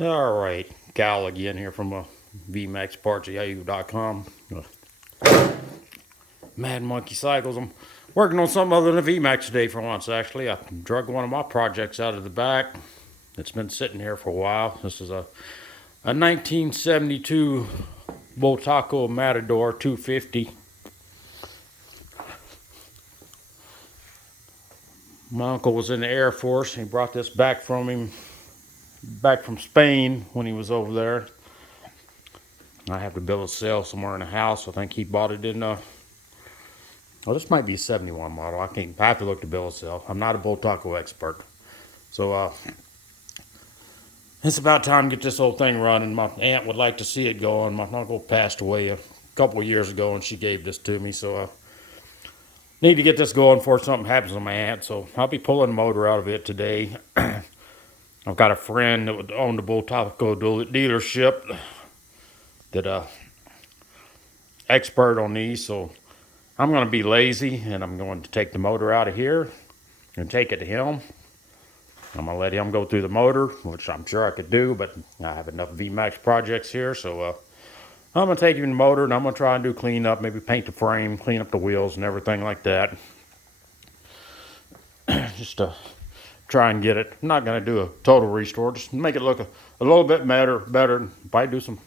All right, Cal again here from VMAXPartsYahoo.com. Mad Monkey Cycles. I'm working on something other than a VMAX today for once, actually. I drug one of my projects out of the back. It's been sitting here for a while. This is a 1972 Bultaco Matador 250. My uncle was in the Air Force. He brought this back from Spain when he was over there. I have to build a cell somewhere in the house. I think he bought it in oh, this might be a 71 model. I have to look the bill of sale. I'm not a Bultaco expert. So it's about time to get this whole thing running. My aunt would like to see it going. My uncle passed away a couple of years ago and she gave this to me. So I need to get this going before something happens to my aunt. So I'll be pulling the motor out of it today. I've got a friend that would own the Bultaco dealership that expert on these. So I'm going to be lazy and I'm going to take the motor out of here and take it to him. I'm going to let him go through the motor, which I'm sure I could do, but I have enough VMAX projects here. So I'm going to take him the motor and I'm going to try and do cleanup, maybe paint the frame, clean up the wheels and everything like that. Just to try and get it. I'm not going to do a total restore, just make it look a little bit better. Probably do some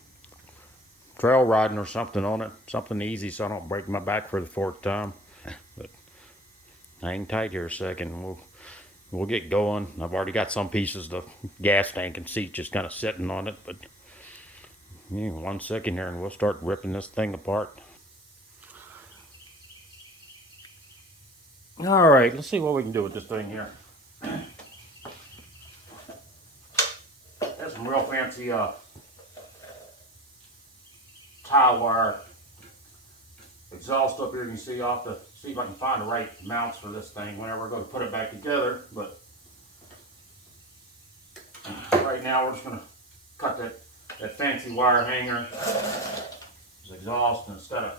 trail riding or something on it, something easy so I don't break my back for the fourth time. But hang tight here a second. We'll get going. I've already got some pieces, the gas tank and seat just kind of sitting on it, but 1 second here and we'll start ripping this thing apart. All right, let's see what we can do with this thing here. There's some real fancy tie wire exhaust up here. You can see. I'll have to see if I can find the right mounts for this thing whenever I go to put it back together. But right now we're just going to cut that fancy wire hanger. This exhaust instead of.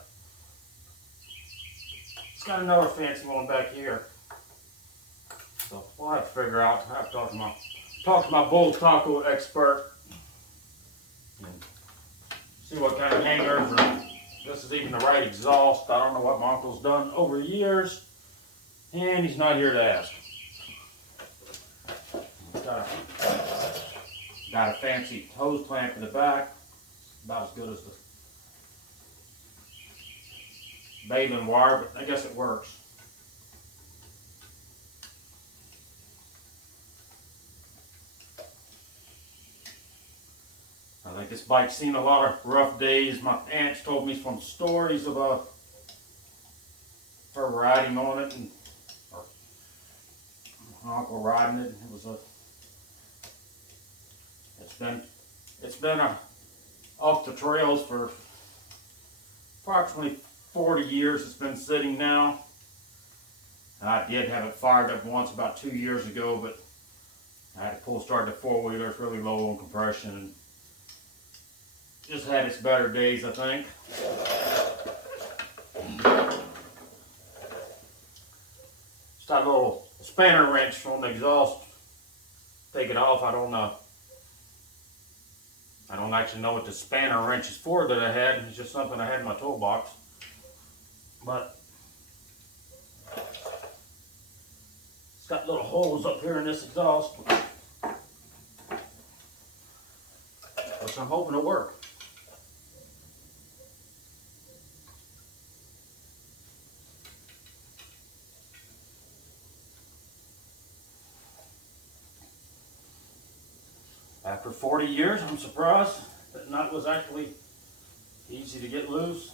It's got another fancy one back here. So we'll have to figure out. I have to talk to my Bultaco expert and see what kind of hangers or this is even the right exhaust. I don't know what my uncle's done over the years, and he's not here to ask. Got a fancy hose clamp in the back, about as good as the baling wire, but I guess it works. I think this bike's seen a lot of rough days. My aunt's told me some stories of her riding on it, and or my uncle riding it. It's been off the trails for approximately 40 years. It's been sitting now. I did have it fired up once about 2 years ago, but I had to pull start the four-wheeler. It's really low on compression and just had its better days, I think. Just got a little spanner wrench on the exhaust. Take it off. I don't actually know what the spanner wrench is for that I had. It's just something I had in my toolbox. But it's got little holes up here in this exhaust, which I'm hoping to work. After 40 years, I'm surprised that nut was actually easy to get loose.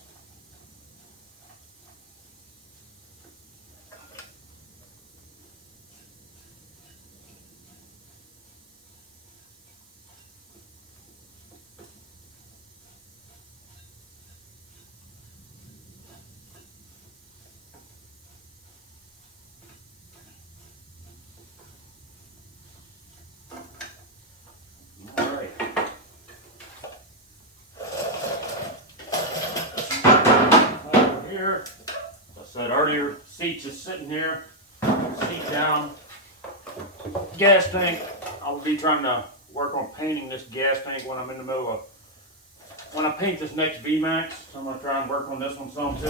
Said earlier, seat just sitting here, seat down, gas tank. I'll be trying to work on painting this gas tank when I'm in the middle of, when I paint this next VMAX. So I'm going to try and work on this one some too.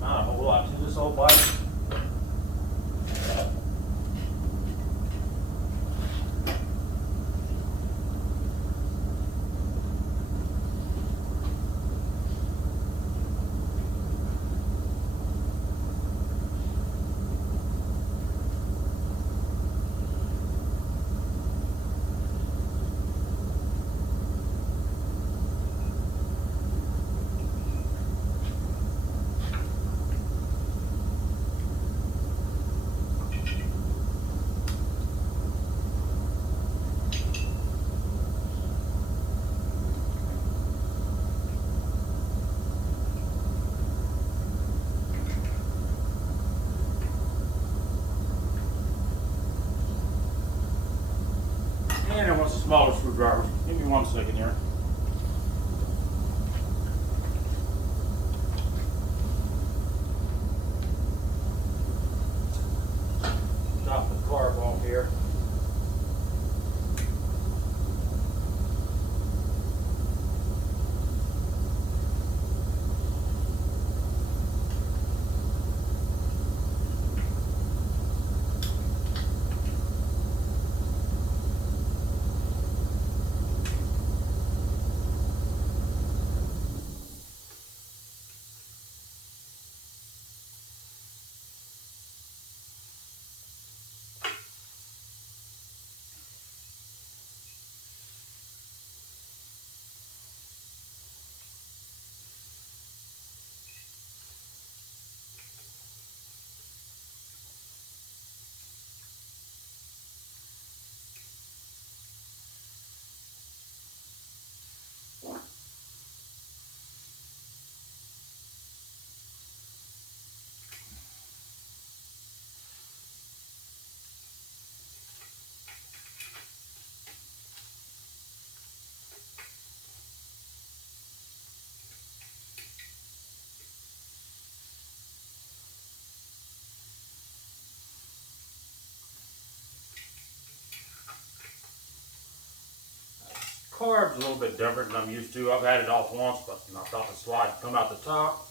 Not a whole lot to this old bike. And it wants a smaller screwdriver. Give me 1 second here. Drop the carb off here. Carb's a little bit different than I'm used to. I've had it off once, but I thought the slide would come out the top.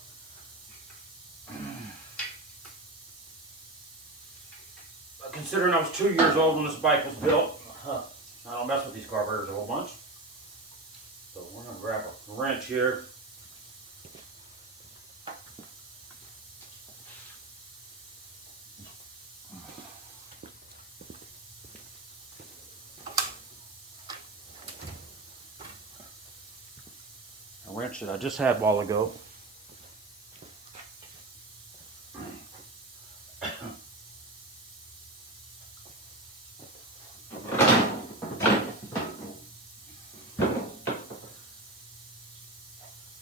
But considering I was 2 years old when this bike was built, I don't mess with these carburetors a whole bunch. So we're going to grab a wrench here. A wrench that I just had a while ago.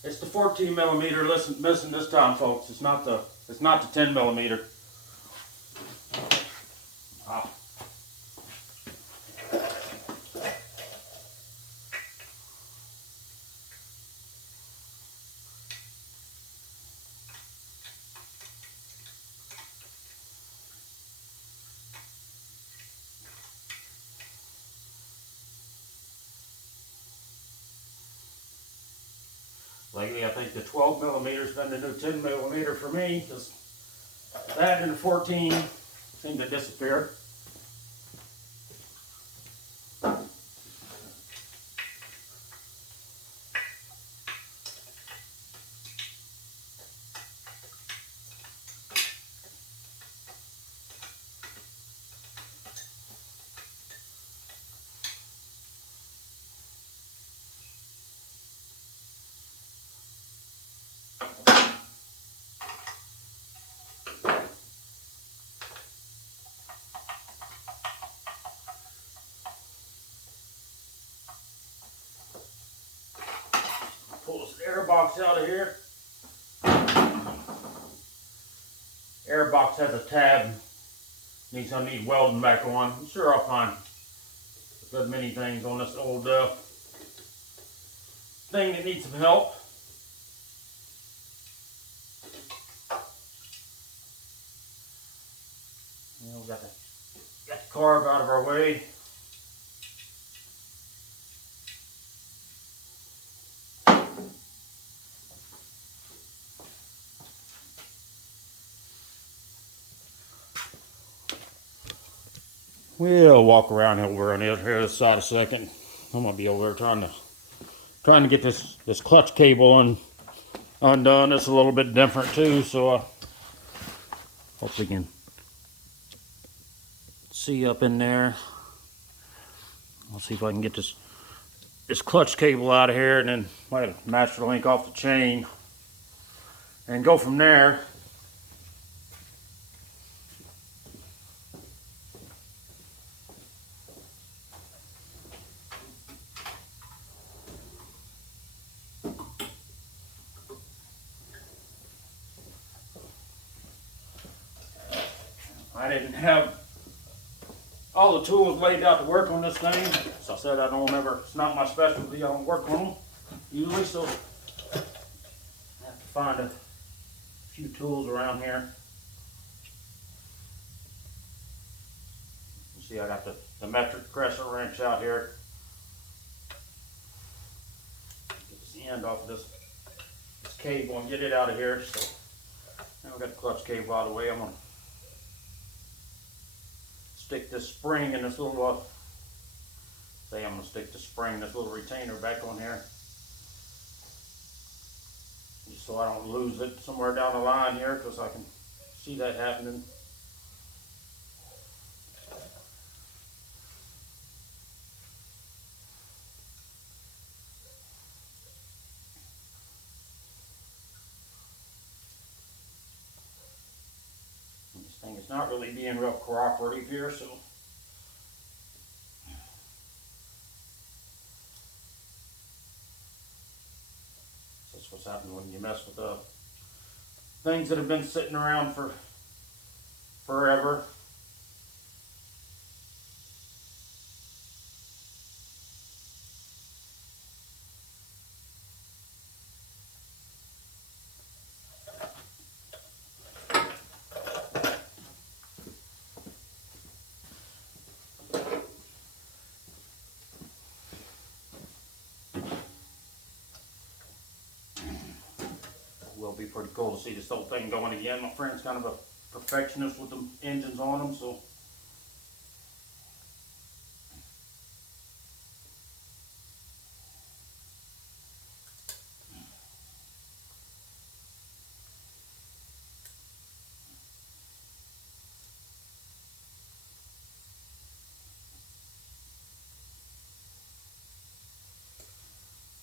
It's the 14 millimeter. Listen this time, folks. It's not the 10 millimeter. Ah. Lately, I think the 12 millimeter's been the new 10 millimeter for me, because that and the 14 seem to disappear. Pull this air box out of here. Air box has a tab. Needs some neat welding back on. I'm sure I'll find a good many things on this old thing that needs some help. got the carb out of our way. We'll walk around over on the other side a second. I'm gonna be over there trying to get this clutch cable undone. It's a little bit different too, so hopefully you can see up in there. I'll see if I can get this clutch cable out of here, and then might master link off the chain and go from there. I didn't have all the tools laid out to work on this thing. So I said it's not my specialty, I don't work on them usually, so I have to find a few tools around here. You see I got the metric crescent wrench out here. Get this end off of this cable and get it out of here. So now we got the clutch cable out of the way. I'm gonna stick this spring in this little, I'm gonna stick the spring, this little retainer back on here, just so I don't lose it somewhere down the line here, because I can see that happening. This thing is not really being real cooperative here, so that's what's happening when you mess with things that have been sitting around for forever. Will be pretty cool to see this whole thing going again. My friend's kind of a perfectionist with the engines on them, so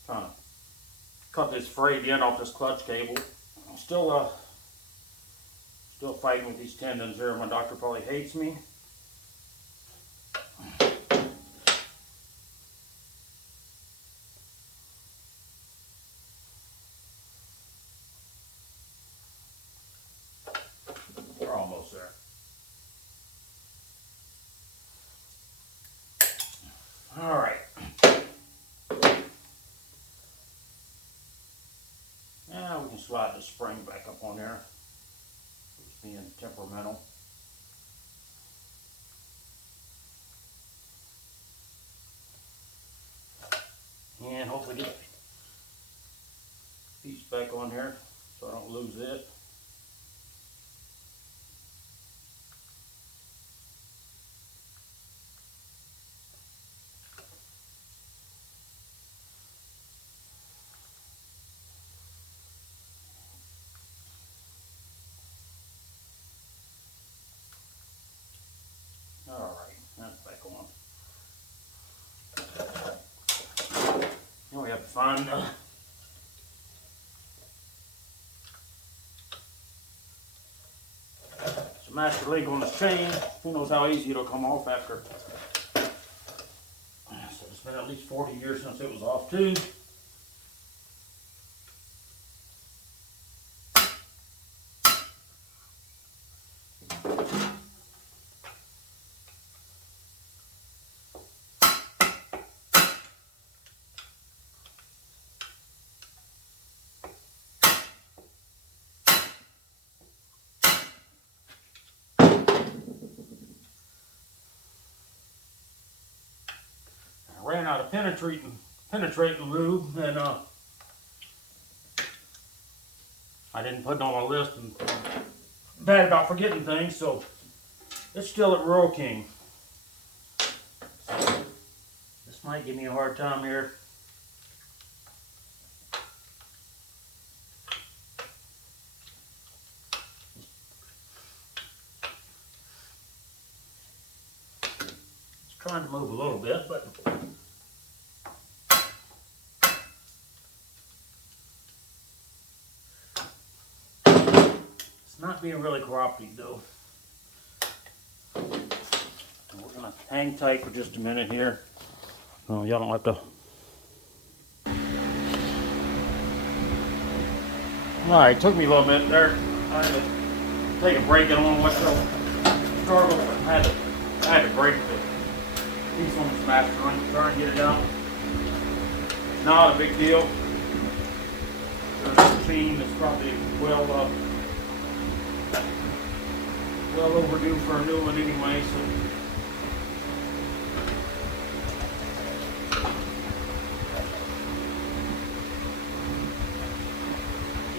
trying to cut this frayed end off this clutch cable. I'm still fighting with these tendons here. My doctor probably hates me. We're almost there. All right. Now we can slide the spring back up on there. It's being temperamental. And hopefully get the piece back on here so I don't lose it. All right, that's back on. Now we have to find some master link on this chain. Who knows how easy it'll come off after. So it's been at least 40 years since it was off too. penetrating lube, and I didn't put it on my list, and I'm bad about forgetting things, so it's still at Rural King. This might give me a hard time here. It's trying to move a little bit, but it's not being really cooperative though. We're gonna hang tight for just a minute here. Oh, y'all don't have to. Alright, took me a little bit there. I had to take a break in on myself. Struggle, but I had to break the piece on this master run to try and get it out. Not a big deal. There's a machine that's probably well overdue for a new one anyway, so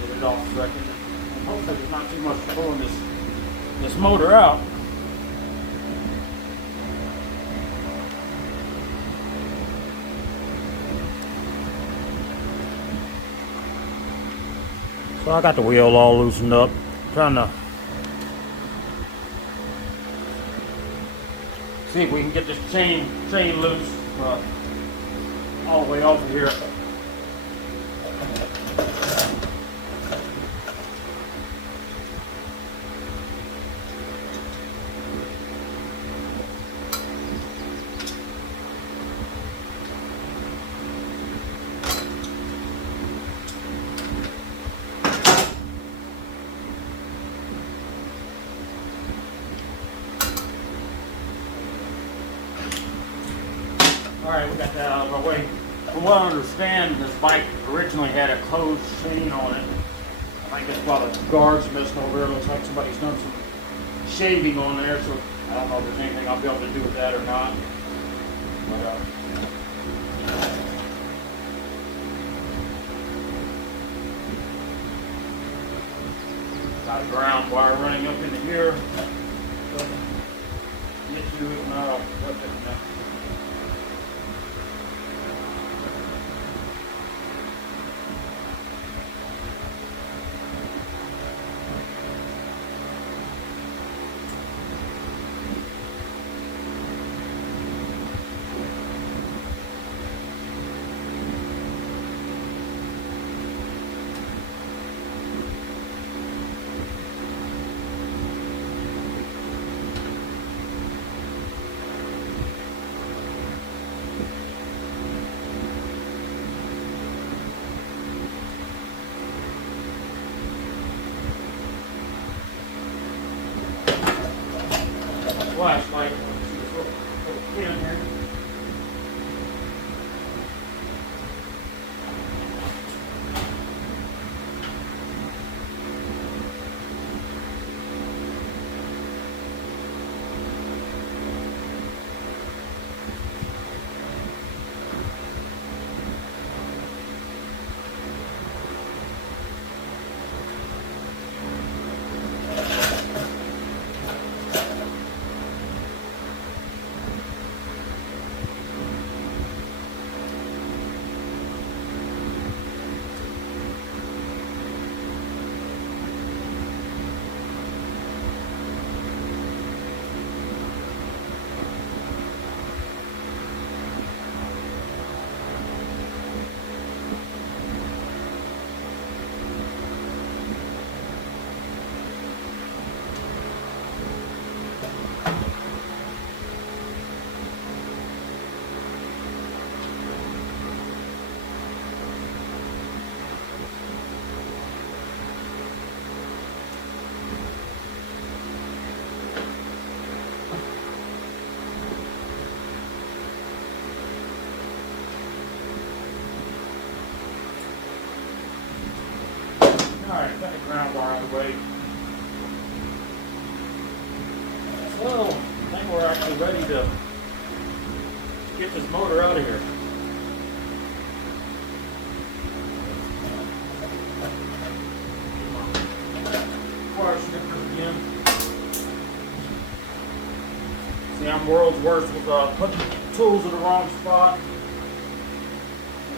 get it off a second. And hopefully there's not too much pulling this motor out. So I got the wheel all loosened up, trying to see if we can get this chain loose all the way over here. Alright, we got that out of our way. From what I understand, this bike originally had a closed chain on it. I think that's why the guard's missing over there. Looks like somebody's done some shaving on there, so I don't know if there's anything I'll be able to do with that or not. But, got a ground wire running up into here. So, get to it, and I'll put it in there. Flashlight. Little pin here. Alright, got the ground wire out of the way. So, I think we're actually ready to get this motor out of here. I'm world's worst with putting tools in the wrong spot.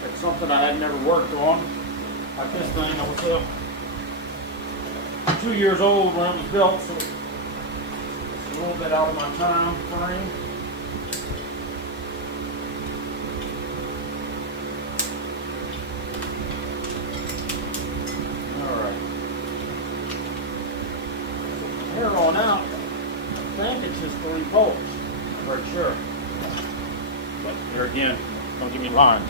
It's something I had never worked on. Like this thing, I was 2 years old when it was built, so it's a little bit out of my time frame. Alright. From here on out, I think it's just 3 bolts. I'm pretty sure. But here again, don't get me lying.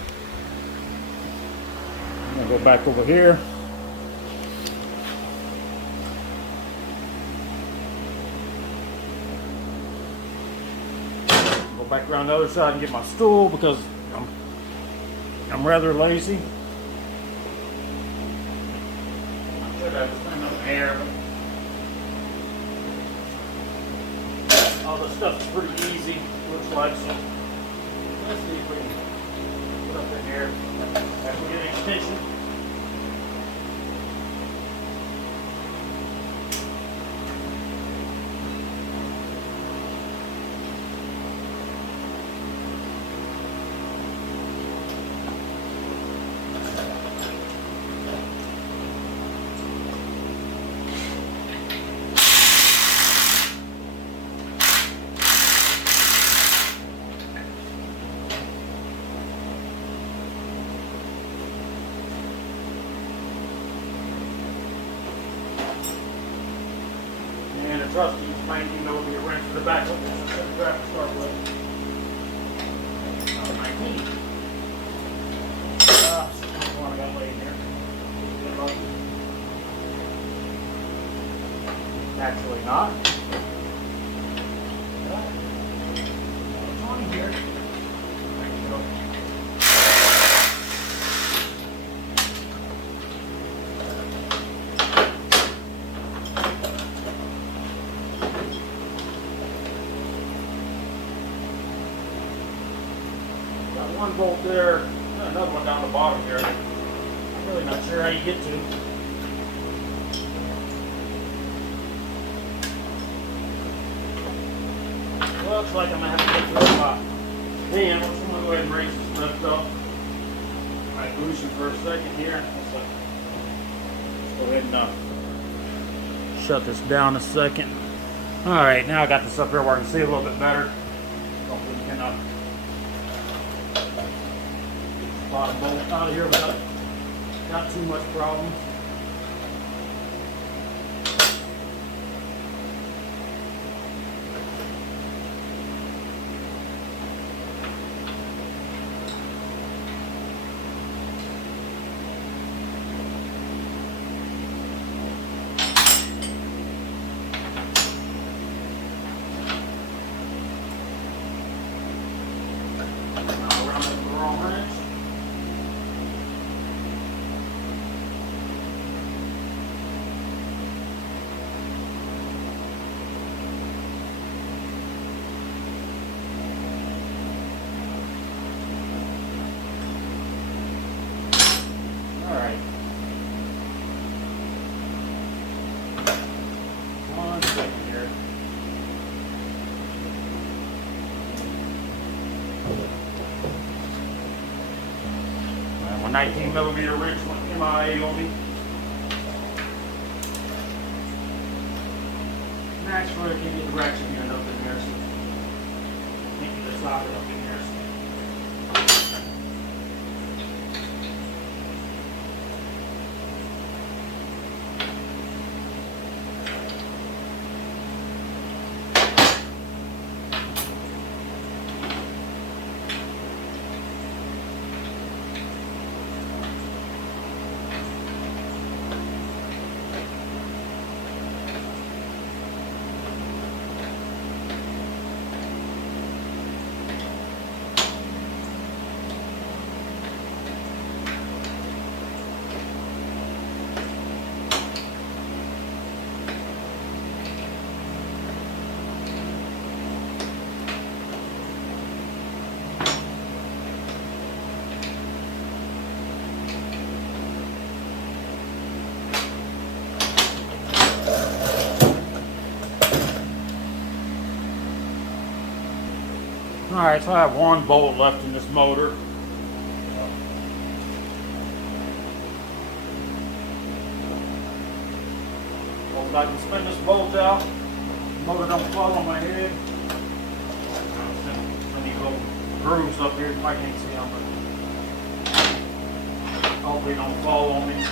I'm going to go back over here. Go back around the other side and get my stool because I'm rather lazy. I should have this thing up in the air, but all the stuff is pretty easy, looks like. So let's see if we can put up in here after we get an extension. And a trusty 19mm wrench for the back of this strap to start with. Number 19. One I got laying here. Actually not. It's on here. There you go. Got one bolt there, another one down the bottom here. I'm really not sure how you get to. Looks like I'm going to have to get to it by hand. I'm going to go ahead and raise this lift up. Might lose you for a second here. Let's go ahead and shut this down a second. Alright, now I got this up here where I can see a little bit better. Hopefully we can get the bottom bolt out of here without not too much problem. Alright. One second here. My 19mm wrench went MIA on me. And actually, I can't get the ratchet unit up in there, so I can't get the socket up in there. Alright, so I have one bolt left in this motor. Hope I can spin this bolt out. The motor don't fall on my head. Some these little grooves up here, if I can't see them, but hopefully they don't fall on me.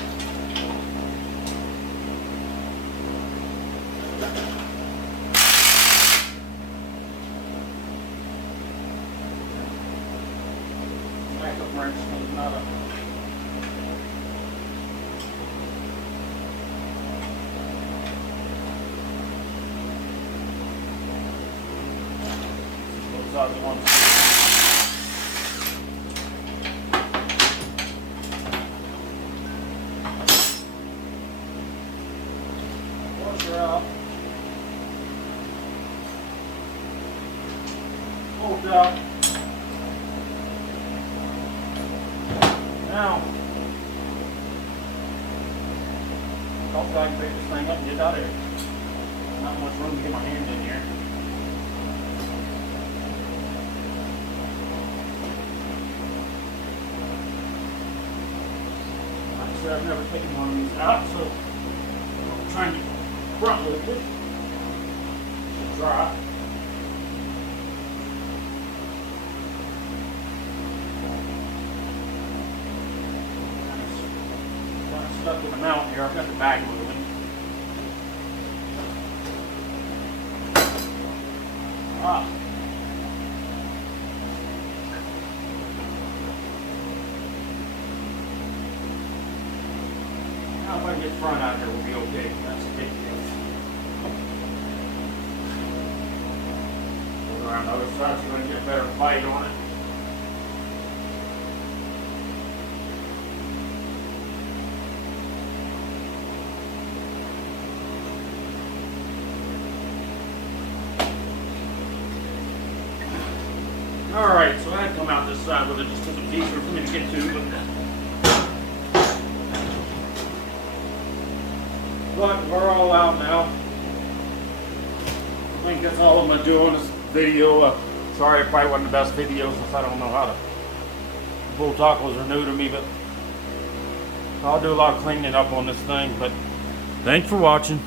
Backup wrench is not a those are the ones. Washer out. Bolt out. Now, hopefully I can pick this thing up and get out of here. Not much room to get my hand in here. Like I said, I've never taken one of these out, so I'm trying to front lift it. Should try. Stuck in the mount here. I've got the bag moving. Ah. Now if I can get front out here, we'll be okay. That's a big deal. Go around the other side so we can get a better bite on it. Alright, so I had to come out this side with it just because it's easier for me to get to, but we're all out now. I think that's all I'm going to do on this video. Sorry it probably wasn't the best video since I don't know how to. Bull tacos are new to me, but I'll do a lot of cleaning up on this thing, but thanks for watching.